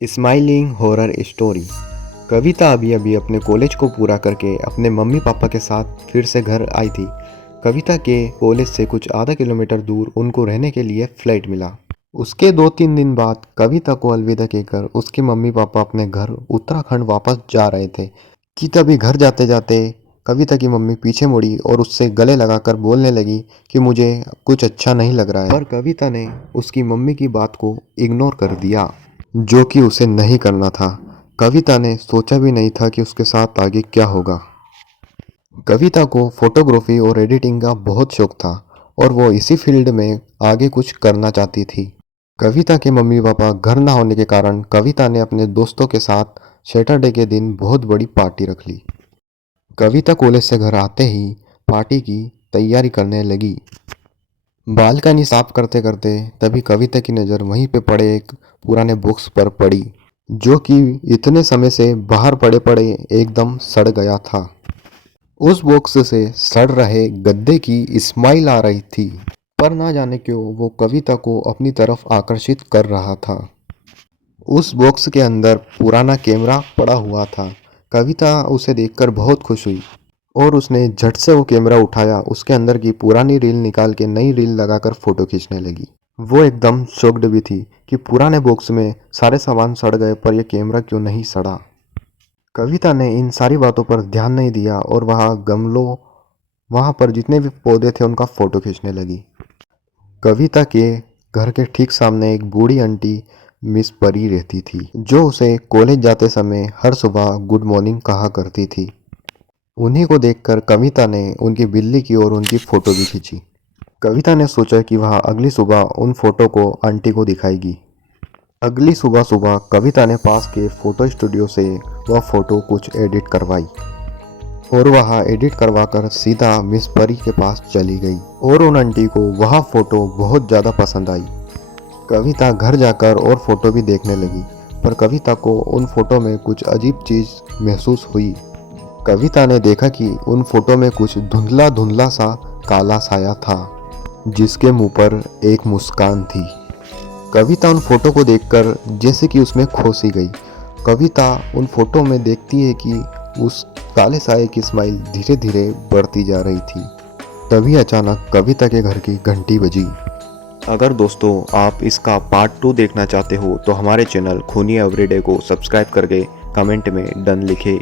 Smiling horror story. कविता अभी अभी अपने कॉलेज को पूरा करके अपने मम्मी पापा के साथ फिर से घर आई थी। कविता के कॉलेज से कुछ आधा किलोमीटर दूर उनको रहने के लिए फ्लैट मिला। उसके 2-3 दिन बाद कविता को अलविदा कहकर उसके मम्मी पापा अपने घर उत्तराखंड वापस जा रहे थे कि तभी घर जाते जाते कविता की मम्मी पीछे मुड़ी और उससे गले लगाकर बोलने लगी कि मुझे कुछ अच्छा नहीं लग रहा है। पर कविता ने उसकी मम्मी की बात को इग्नोर कर दिया, जो कि उसे नहीं करना था। कविता ने सोचा भी नहीं था कि उसके साथ आगे क्या होगा। कविता को फोटोग्राफी और एडिटिंग का बहुत शौक था और वो इसी फील्ड में आगे कुछ करना चाहती थी। कविता के मम्मी पापा घर ना होने के कारण कविता ने अपने दोस्तों के साथ सैटरडे के दिन बहुत बड़ी पार्टी रख ली। कविता कॉलेज से घर आते ही पार्टी की तैयारी करने लगी। बालकनी साफ करते करते तभी कविता की नज़र वहीं पे पड़े एक पुराने बॉक्स पर पड़ी, जो कि इतने समय से बाहर पड़े पड़े एकदम सड़ गया था। उस बॉक्स से सड़ रहे गद्दे की स्माइल आ रही थी, पर ना जाने क्यों वो कविता को अपनी तरफ आकर्षित कर रहा था। उस बॉक्स के अंदर पुराना कैमरा पड़ा हुआ था। कविता उसे देखकर बहुत खुश हुई और उसने झट से वो कैमरा उठाया, उसके अंदर की पुरानी रील निकाल के नई रील लगाकर फोटो खींचने लगी। वो एकदम शॉक्ड भी थी कि पुराने बॉक्स में सारे सामान सड़ गए पर यह कैमरा क्यों नहीं सड़ा। कविता ने इन सारी बातों पर ध्यान नहीं दिया और वहाँ पर जितने भी पौधे थे उनका फोटो खींचने लगी। कविता के घर के ठीक सामने एक बूढ़ी आंटी मिस परी रहती थी, जो उसे कॉलेज जाते समय हर सुबह गुड मॉर्निंग कहा करती थी। उन्हीं को देखकर कविता ने उनकी बिल्ली की और उनकी फ़ोटो भी खींची। कविता ने सोचा कि वह अगली सुबह उन फोटो को आंटी को दिखाएगी। अगली सुबह सुबह कविता ने पास के फ़ोटो स्टूडियो से वह फ़ोटो कुछ एडिट करवाई और वह एडिट करवाकर सीधा मिस परी के पास चली गई और उन आंटी को वह फ़ोटो बहुत ज़्यादा पसंद आई। कविता घर जाकर और फ़ोटो भी देखने लगी, पर कविता को उन फ़ोटो में कुछ अजीब चीज़ महसूस हुई। कविता ने देखा कि उन फोटो में कुछ धुंधला धुंधला सा काला साया था, जिसके मुंह पर एक मुस्कान थी। कविता उन फोटो को देखकर जैसे कि उसमें खो सी गई। कविता उन फोटो में देखती है कि उस काले साये की स्माइल धीरे धीरे बढ़ती जा रही थी। तभी अचानक कविता के घर की घंटी बजी। अगर दोस्तों आप इसका पार्ट 2 देखना चाहते हो तो हमारे चैनल खूनी एवरीडे को सब्सक्राइब करके कमेंट में डन लिखे।